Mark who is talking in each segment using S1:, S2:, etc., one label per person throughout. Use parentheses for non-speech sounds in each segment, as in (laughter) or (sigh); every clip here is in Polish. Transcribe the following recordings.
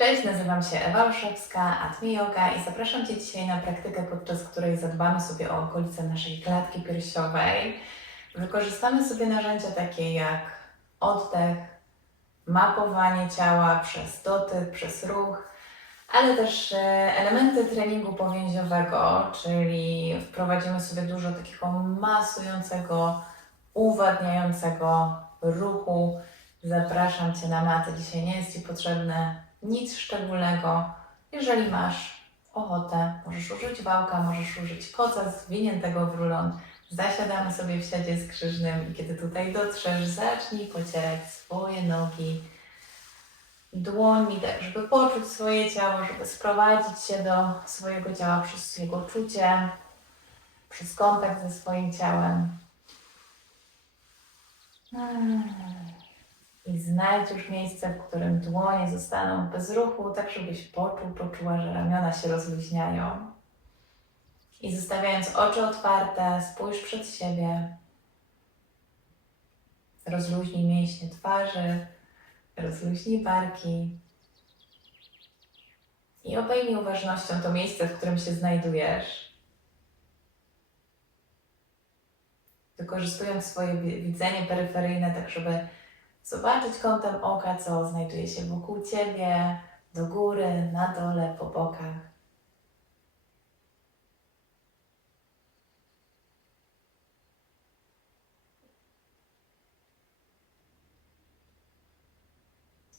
S1: Cześć, nazywam się Ewa Olszewska, Atmi Yoga i zapraszam Cię dzisiaj na praktykę, podczas której zadbamy sobie o okolice naszej klatki piersiowej. Wykorzystamy sobie narzędzia takie jak oddech, mapowanie ciała przez dotyk, przez ruch, ale też e, elementy treningu powięziowego, czyli wprowadzimy sobie dużo takiego masującego, uwadniającego ruchu. Zapraszam Cię na matę. Dzisiaj nie jest Ci potrzebne nic szczególnego. Jeżeli masz ochotę, możesz użyć wałka, możesz użyć koca zwiniętego w rulon. Zasiadamy sobie w siadzie skrzyżnym i kiedy tutaj dotrzesz, zacznij pocierać swoje nogi dłońmi, tak żeby poczuć swoje ciało, żeby sprowadzić się do swojego ciała przez jego czucie, przez kontakt ze swoim ciałem. I znajdź już miejsce, w którym dłonie zostaną bez ruchu, tak żebyś poczuł, poczuła, że ramiona się rozluźniają. I zostawiając oczy otwarte, spójrz przed siebie. Rozluźnij mięśnie twarzy, rozluźnij barki. I obejmij uważnością to miejsce, w którym się znajdujesz. Wykorzystując swoje wi- widzenie peryferyjne, tak żeby zobaczyć kątem oka, co znajduje się wokół ciebie, do góry, na dole, po bokach.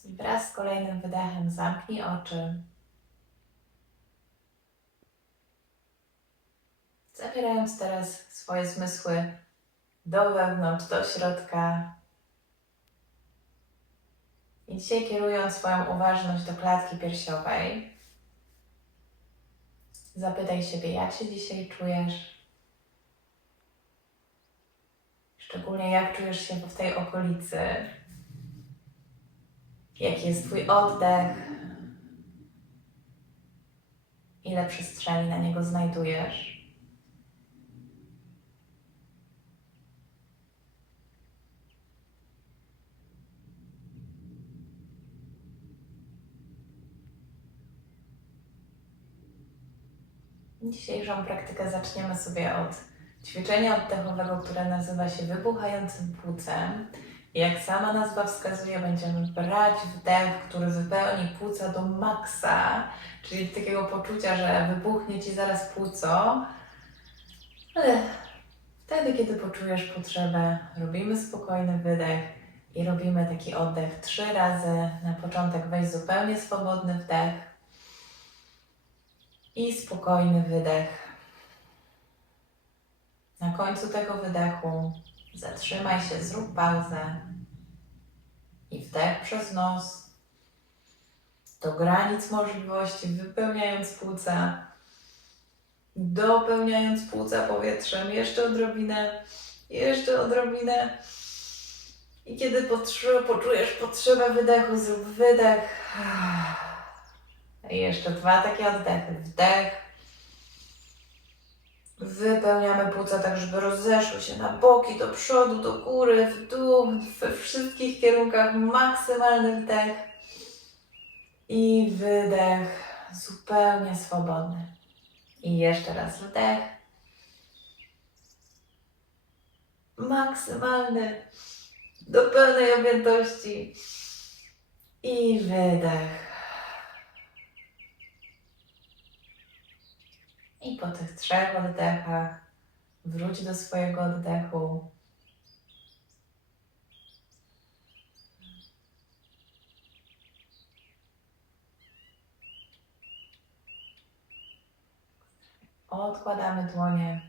S1: I wraz z kolejnym wydechem zamknij oczy. Zabierając teraz swoje zmysły do wewnątrz, do środka. I dzisiaj kierując swoją uważność do klatki piersiowej, zapytaj siebie, jak się dzisiaj czujesz. Szczególnie jak czujesz się w tej okolicy. Jaki jest Twój oddech? Ile przestrzeni na niego znajdujesz? Dzisiejszą praktykę zaczniemy sobie od ćwiczenia oddechowego, które nazywa się wybuchającym płucem. Jak sama nazwa wskazuje, będziemy brać wdech, który wypełni płuca do maksa, czyli takiego poczucia, że wybuchnie ci zaraz płuco. Ale wtedy, kiedy poczujesz potrzebę, robimy spokojny wydech i robimy taki oddech trzy razy. Na początek weź zupełnie swobodny wdech i spokojny wydech. Na końcu tego wydechu Zatrzymaj się, zrób pauzę i wdech przez nos do granic możliwości, wypełniając płuca, dopełniając płuca powietrzem, jeszcze odrobinę, jeszcze odrobinę. I kiedy poczujesz potrzebę wydechu, zrób wydech. I jeszcze dwa takie oddechy. Wdech. Wypełniamy płuca tak, żeby rozeszły się na boki, do przodu, do góry, w dół, we wszystkich kierunkach. Maksymalny wdech i wydech, zupełnie swobodny. I jeszcze raz wdech. Maksymalny, do pełnej objętości. I wydech. I po tych trzech oddechach wróć do swojego oddechu. Odkładamy dłonie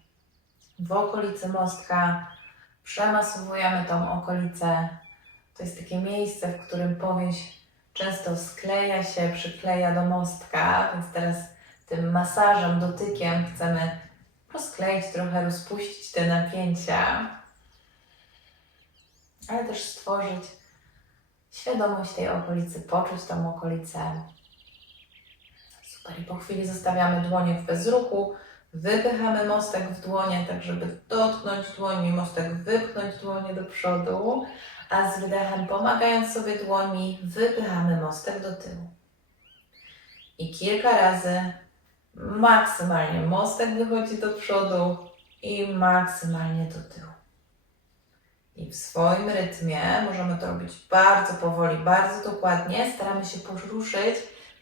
S1: w okolicy mostka, przemasowujemy tą okolicę. To jest takie miejsce, w którym powięź często skleja się, przykleja do mostka, więc teraz tym masażem, dotykiem chcemy rozkleić trochę, rozpuścić te napięcia, ale też stworzyć świadomość tej okolicy, poczuć tą okolicę. Super. I po chwili zostawiamy dłonie w bezruchu, wypychamy mostek w dłonie, tak żeby dotknąć dłońmi mostek, wypchnąć dłonie do przodu, a z wydechem pomagając sobie dłońmi, wypychamy mostek do tyłu. I kilka razy maksymalnie mostek wychodzi do przodu i maksymalnie do tyłu. I w swoim rytmie możemy to robić bardzo powoli, bardzo dokładnie. Staramy się poruszyć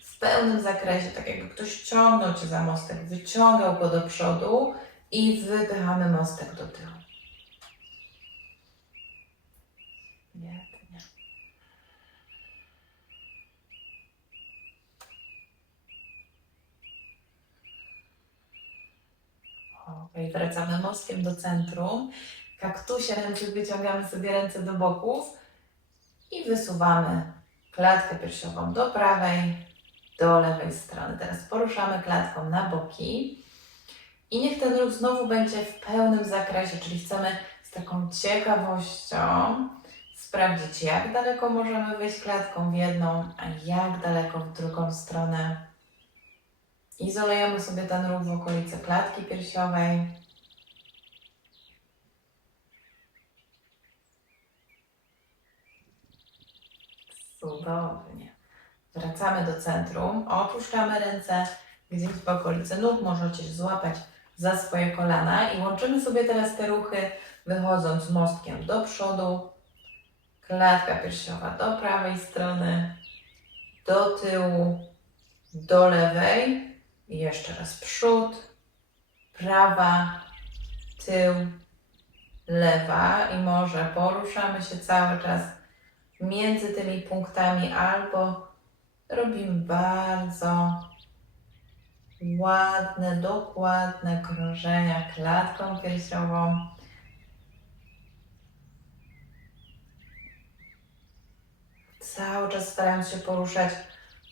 S1: w pełnym zakresie, tak jakby ktoś ciągnął Cię za mostek, wyciągał go do przodu i wypychamy mostek do tyłu. Świetnie. Ok, wracamy mostkiem do centrum. Kaktusie ręce wyciągamy sobie ręce do boków i wysuwamy klatkę piersiową do prawej, do lewej strony. Teraz poruszamy klatką na boki i niech ten ruch znowu będzie w pełnym zakresie, czyli chcemy z taką ciekawością sprawdzić, jak daleko możemy wyjść klatką w jedną, a jak daleko w drugą stronę. Izolujemy sobie ten ruch w okolicy klatki piersiowej. Cudownie. Wracamy do centrum, opuszczamy ręce. Gdzieś w okolicy nóg, możecie złapać za swoje kolana i łączymy sobie teraz te ruchy, wychodząc mostkiem do przodu, klatka piersiowa do prawej strony, do tyłu, do lewej i jeszcze raz przód, prawa, tył, lewa i może poruszamy się cały czas między tymi punktami albo robimy bardzo ładne, dokładne krążenia klatką piersiową. Cały czas starając się poruszać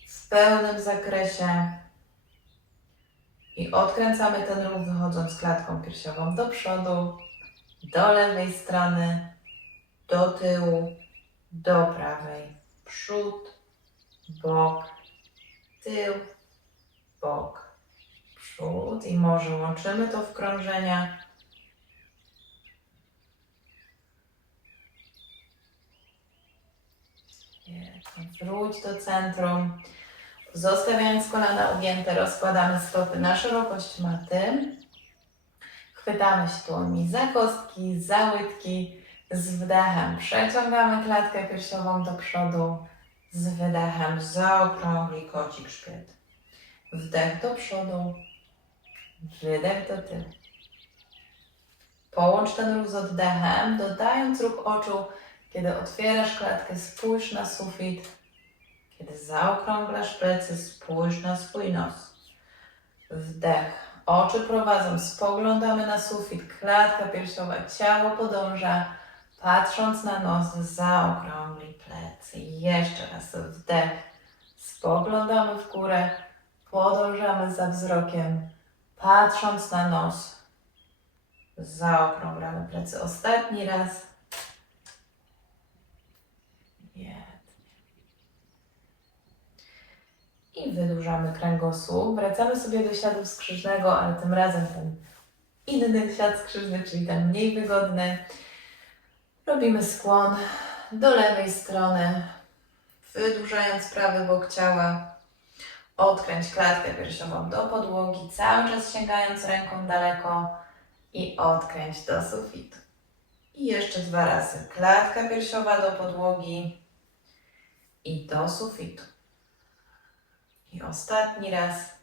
S1: w pełnym zakresie i odkręcamy ten ruch wychodząc klatką piersiową do przodu, do lewej strony, do tyłu, do prawej, przód, bok, tył, bok, przód i może łączymy to w krążenia. Wróć do centrum. Zostawiając kolana ugięte, rozkładamy stopy na szerokość maty. Chwytamy się dłońmi za kostki, za łydki. Z wdechem przeciągamy klatkę piersiową do przodu. Z wydechem zaokrągli kocik szpyt. Wdech do przodu, wydech do tyłu. Połącz ten ruch z oddechem, dodając ruch oczu. Kiedy otwierasz klatkę, spójrz na sufit. Kiedy zaokrąglasz plecy, spójrz na swój nos. Wdech. Oczy prowadzą, spoglądamy na sufit, klatka piersiowa, ciało podąża, patrząc na nos, zaokrągli plecy. Jeszcze raz wdech. Spoglądamy w górę, podążamy za wzrokiem, patrząc na nos, zaokrąglamy plecy. Ostatni raz. Świetnie. I wydłużamy kręgosłup. Wracamy sobie do siadu skrzyżnego, ale tym razem ten inny siad skrzyżny, czyli ten mniej wygodny. Robimy skłon do lewej strony, wydłużając prawy bok ciała. Odkręć klatkę piersiową do podłogi, cały czas sięgając ręką daleko i odkręć do sufitu. I jeszcze dwa razy. Klatka piersiowa do podłogi i do sufitu. I ostatni raz.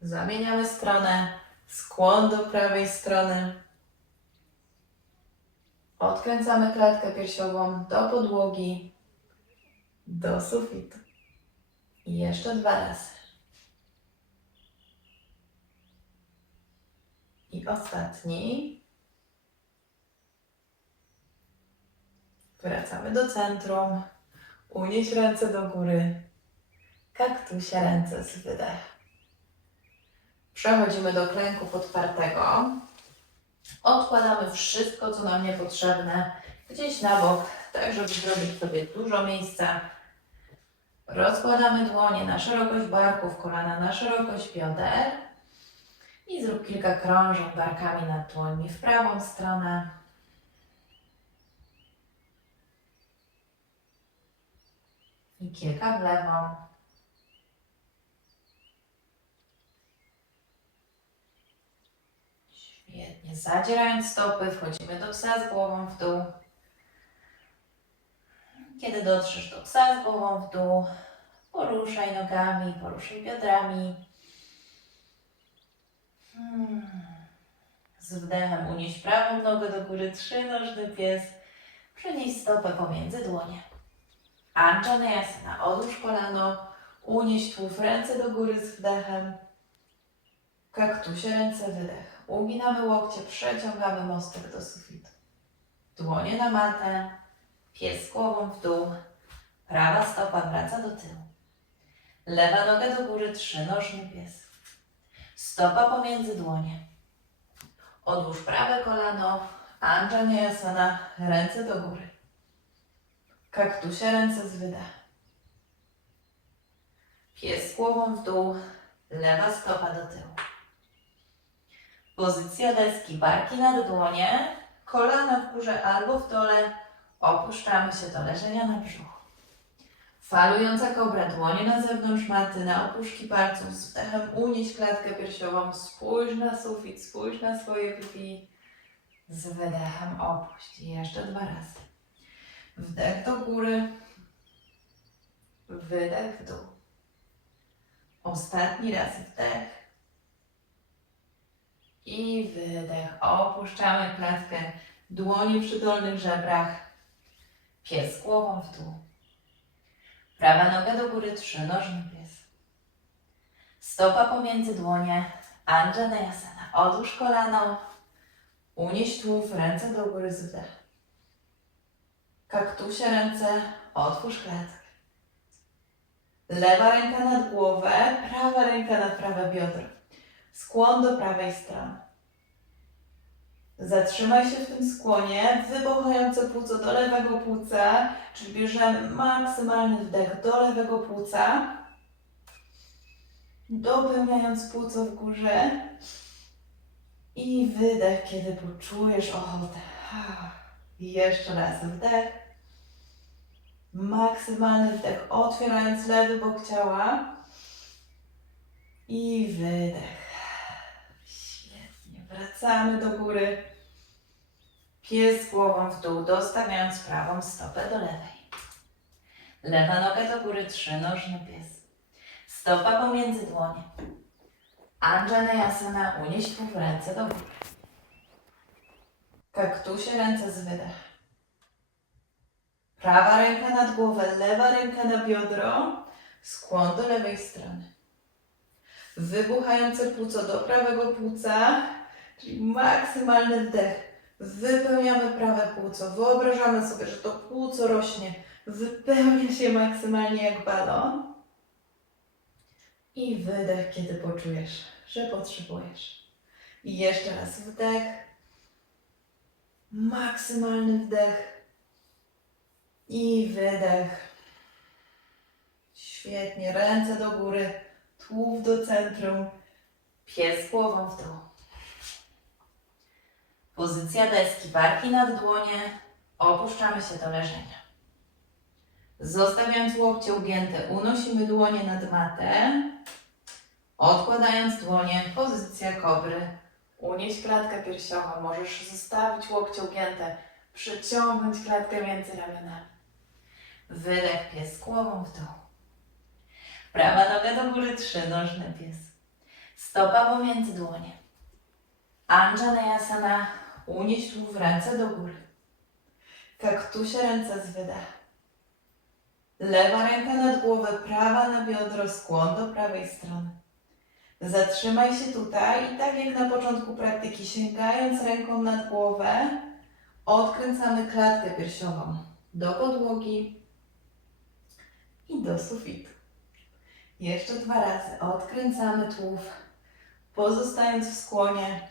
S1: Zamieniamy stronę. Skłon do prawej strony. Odkręcamy klatkę piersiową do podłogi, do sufitu. I jeszcze dwa razy. I ostatni. Wracamy do centrum. Unieś ręce do góry. Kaktusie ręce z wydech. Przechodzimy do klęku podpartego. Odkładamy wszystko, co nam niepotrzebne, gdzieś na bok, tak żeby zrobić sobie dużo miejsca. Rozkładamy dłonie na szerokość barków, kolana na szerokość bioder i zrób kilka krążeń barkami nad dłońmi w prawą stronę. I kilka w lewą. Świetnie. Zadzierając stopy, wchodzimy do psa z głową w dół. Kiedy dotrzesz do psa z głową w dół, poruszaj nogami, poruszaj biodrami. Hmm. Z wdechem unieś prawą nogę do góry, trzynożny pies. Przenieś stopę pomiędzy dłonie. Anjaneyasana. Odłóż kolano, unieś tułów ręce do góry z wdechem. Kaktusie ręce wydech. Uginamy łokcie, przeciągamy mostek do sufitu. Dłonie na matę, pies głową w dół. Prawa stopa wraca do tyłu. Lewa noga do góry, trzynożny pies. Stopa pomiędzy dłonie. Odłóż prawe kolano, Anjaneyasana, ręce do góry. Kaktusie ręce z wydech. Pies głową w dół, lewa stopa do tyłu. Pozycja deski, barki nad dłonie, kolana w górze albo w dole, opuszczamy się do leżenia na brzuchu. Falująca kobra, dłonie na zewnątrz maty, na opuszki palców, z wdechem unieś klatkę piersiową, spójrz na sufit, spójrz na swoje pipi, z wydechem opuść. Jeszcze dwa razy. Wdech do góry, wydech w dół. Ostatni raz wdech i wydech. Opuszczamy klatkę, dłonie przy dolnych żebrach, pies głową w dół. Prawa noga do góry, trzynożny pies. Stopa pomiędzy dłonie, Anjaneyasana. Odłóż kolano, unieś tułów, ręce do góry z wdechem. Kaktusie ręce, otwórz klatkę. Lewa ręka nad głowę, prawa ręka na prawe biodro. Skłon do prawej strony. Zatrzymaj się w tym skłonie, wybuchające płuco do lewego płuca, czyli bierzemy maksymalny wdech do lewego płuca, dopełniając płuco w górze i wydech, kiedy poczujesz ochotę. I jeszcze raz wdech. Maksymalny wdech, otwierając lewy bok ciała. I wydech. Świetnie. Wracamy do góry. Pies głową w dół, dostawiając prawą stopę do lewej. Lewa noga do góry, trzynożny pies. Stopa pomiędzy dłonie. Anjaneyasana, unieś tu w ręce do góry. Kaktusie ręce z wydech. Prawa ręka nad głowę, lewa ręka na biodro, skłon do lewej strony. Wybuchające płuco do prawego płuca, czyli maksymalny wdech. Wypełniamy prawe płuco, wyobrażamy sobie, że to płuco rośnie, wypełnia się maksymalnie jak balon. I wydech, kiedy poczujesz, że potrzebujesz. I jeszcze raz wdech. Maksymalny wdech. I wydech. Świetnie. Ręce do góry, tułów do centrum, pies głową w dół. Pozycja deski, barki nad dłonie, opuszczamy się do leżenia. Zostawiając łokcie ugięte, unosimy dłonie nad matę, odkładając dłonie, pozycja kobry. Unieś klatkę piersiową, możesz zostawić łokcie ugięte, przyciągnąć klatkę między ramionami. Wydech pies głową w dół. Prawa noga do góry, trzynożny pies. Stopa pomiędzy dłonie. Anjaneyasana, unieś w ręce do góry. Kaktusie ręce z. Lewa ręka nad głowę, prawa na biodro, skłon do prawej strony. Zatrzymaj się tutaj i tak jak na początku praktyki, sięgając ręką nad głowę, odkręcamy klatkę piersiową do podłogi i do sufitu. Jeszcze dwa razy odkręcamy tułów, pozostając w skłonie.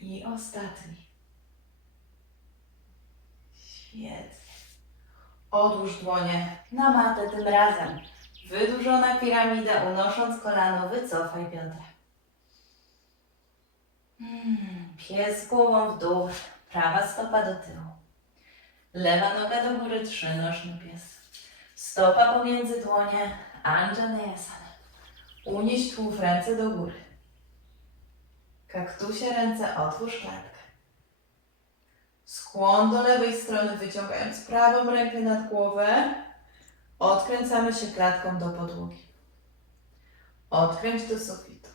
S1: I ostatni. Świetnie. Odłóż dłonie na matę tym razem. Wydłużona piramida, unosząc kolano, wycofaj biodra. Mm, Pies głową w dół, Prawa stopa do tyłu. Lewa noga do góry, trzynożny pies. Stopa pomiędzy dłonie, Anjaneyasana. Unieś tułów ręce do góry. Kaktusie ręce, otwórz klatkę. Skłon do lewej strony, wyciągając prawą rękę nad głowę. Odkręcamy się klatką do podłogi. Odkręć do sufitu.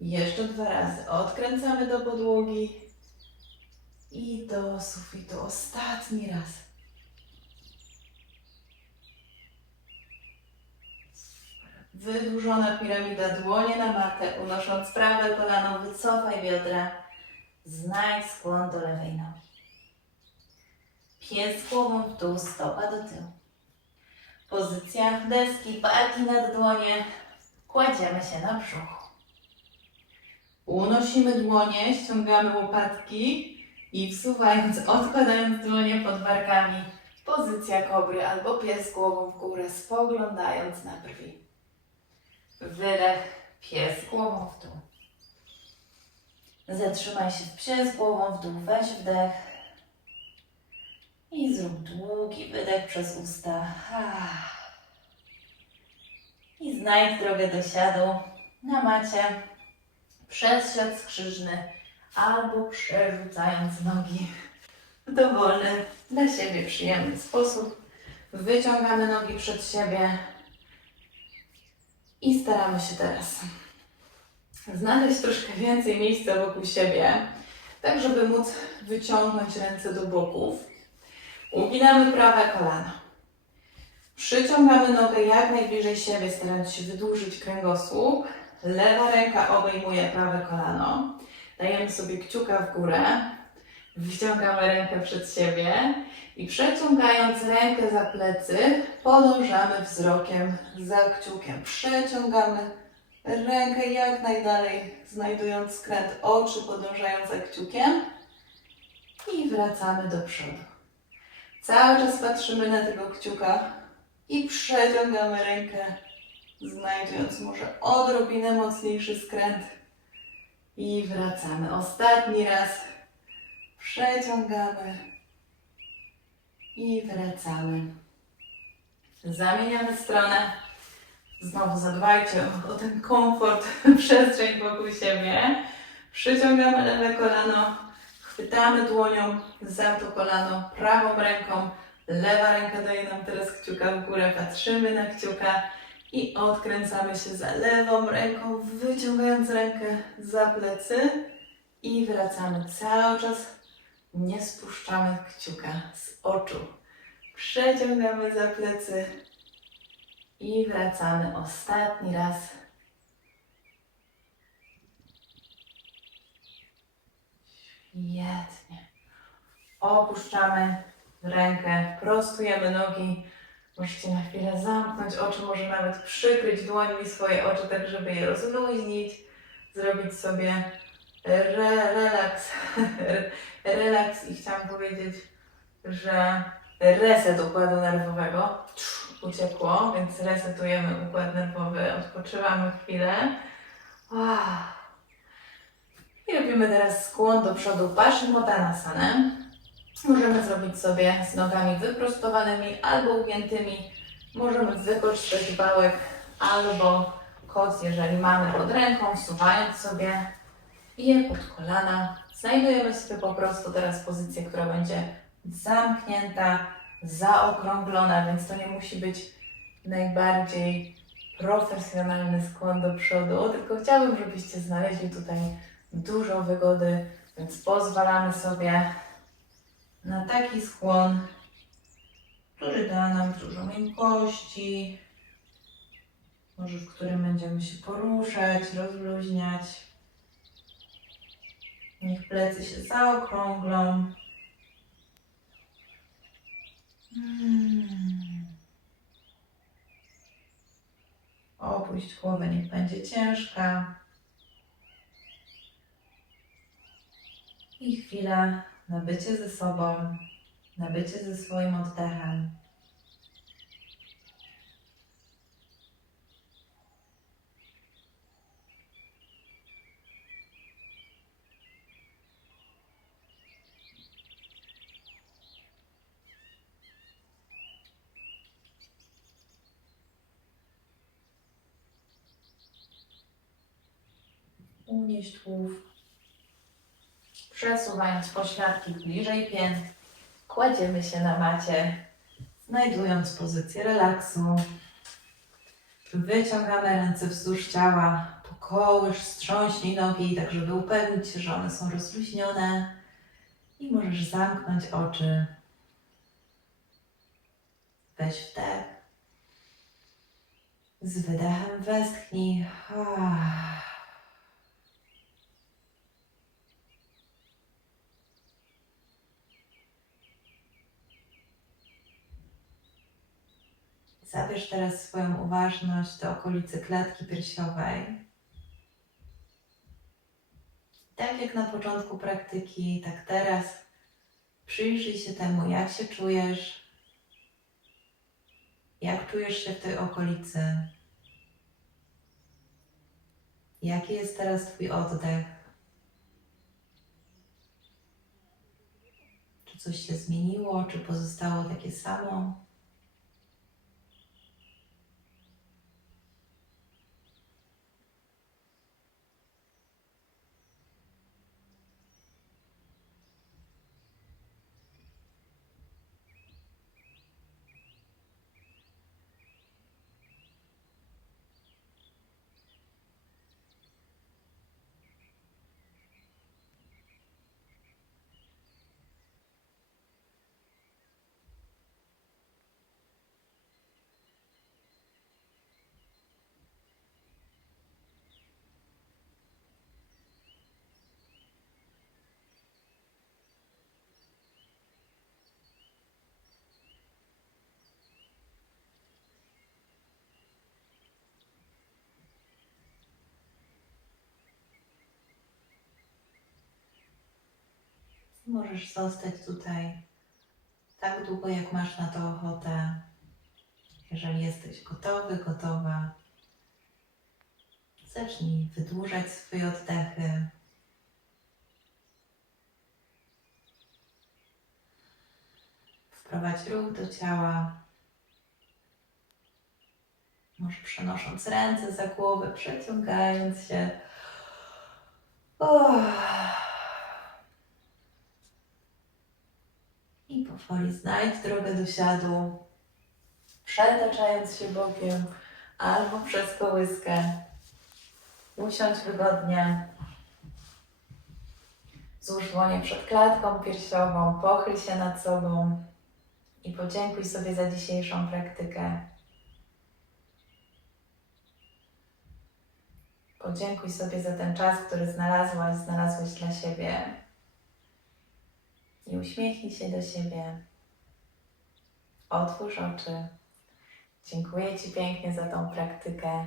S1: Jeszcze dwa razy. Odkręcamy do podłogi i do sufitu. Ostatni raz. Wydłużona piramida, dłonie na matę, unosząc prawe kolano, wycofaj biodra. Znajdź skłon do lewej nogi. Pies głową w dół, stopa do tyłu. Pozycja deski, barki nad dłonie. Kładziemy się na brzuchu. Unosimy dłonie, ściągamy łopatki i wsuwając, odkładając dłonie pod barkami. Pozycja kobry albo pies głową w górę, spoglądając na brwi. Wydech, pies głową w dół. Zatrzymaj się w pies głową w dół, weź wdech. I zrób długi wydech przez usta. I znajdź drogę do siadu na macie przez siad skrzyżny albo przerzucając nogi w dowolny dla siebie przyjemny sposób. Wyciągamy nogi przed siebie i staramy się teraz znaleźć troszkę więcej miejsca wokół siebie, tak żeby móc wyciągnąć ręce do boków. Uginamy prawe kolano. Przyciągamy nogę jak najbliżej siebie, starając się wydłużyć kręgosłup. Lewa ręka obejmuje prawe kolano. Dajemy sobie kciuka w górę. Wyciągamy rękę przed siebie i przeciągając rękę za plecy, podążamy wzrokiem za kciukiem. Przeciągamy rękę jak najdalej, znajdując skręt oczy, podążając za kciukiem i wracamy do przodu. Cały czas patrzymy na tego kciuka i przeciągamy rękę, znajdując może odrobinę mocniejszy skręt i wracamy. Ostatni raz przeciągamy i wracamy. Zamieniamy stronę. Znowu zadbajcie o ten komfort, (laughs) przestrzeń wokół siebie. Przyciągamy lewe kolano, chwytamy dłonią za to kolano, prawą ręką, lewa ręka daje nam teraz kciuka w górę, patrzymy na kciuka i odkręcamy się za lewą ręką, wyciągając rękę za plecy i wracamy cały czas. Nie spuszczamy kciuka z oczu. Przeciągamy za plecy i wracamy ostatni raz. Świetnie. Opuszczamy rękę, prostujemy nogi. Możecie na chwilę zamknąć oczy, może nawet przykryć dłońmi swoje oczy, tak żeby je rozluźnić, zrobić sobie re, relaks, (laughs) relaks i chciałam powiedzieć, że reset układu nerwowego uciekło, więc resetujemy układ nerwowy, odpoczywamy chwilę. Wow. I robimy teraz skłon do przodu Paschimottanasana. Możemy zrobić sobie z nogami wyprostowanymi albo ugiętymi. Możemy wykorzystać bałek albo koc, jeżeli mamy pod ręką, wsuwając sobie je pod kolana. Znajdujemy sobie po prostu teraz pozycję, która będzie zamknięta, zaokrąglona, więc to nie musi być najbardziej profesjonalny skłon do przodu, tylko chciałabym, żebyście znaleźli tutaj dużo wygody, więc pozwalamy sobie na taki skłon, który da nam dużo miękkości, może w którym będziemy się poruszać, rozluźniać. Niech plecy się zaokrąglą. Hmm. Opuść głowę, niech będzie ciężka. I chwila na bycie ze sobą, na bycie ze swoim oddechem. Unieść tułów. Przesuwając pośladki bliżej pięt, kładziemy się na macie, znajdując pozycję relaksu. Wyciągamy ręce wzdłuż ciała, pokołysz, strząśnij nogi, tak żeby upewnić się, że one są rozluźnione. I możesz zamknąć oczy. Weź wdech. Z wydechem westchnij. Ah. Zabierz teraz swoją uważność do okolicy klatki piersiowej. Tak jak na początku praktyki, tak teraz przyjrzyj się temu, jak się czujesz, jak czujesz się w tej okolicy. Jaki jest teraz Twój oddech? Czy coś się zmieniło, czy pozostało takie samo? Możesz zostać tutaj tak długo, jak masz na to ochotę. Jeżeli jesteś gotowy, gotowa, zacznij wydłużać swoje oddechy. Wprowadź ruch do ciała. Może przenosząc ręce za głowę, przeciągając się. Uff. I powoli znajdź drogę do siadu, przetaczając się bokiem albo przez kołyskę. Usiądź wygodnie. Złóż dłonie przed klatką piersiową, pochyl się nad sobą i podziękuj sobie za dzisiejszą praktykę. Podziękuj sobie za ten czas, który znalazłaś, znalazłeś dla siebie i uśmiechnij się do siebie. Otwórz oczy. Dziękuję Ci pięknie za tą praktykę.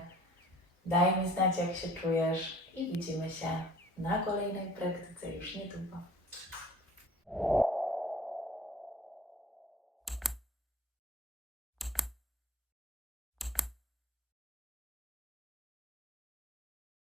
S1: Daj mi znać, jak się czujesz, i widzimy się na kolejnej praktyce już niedługo.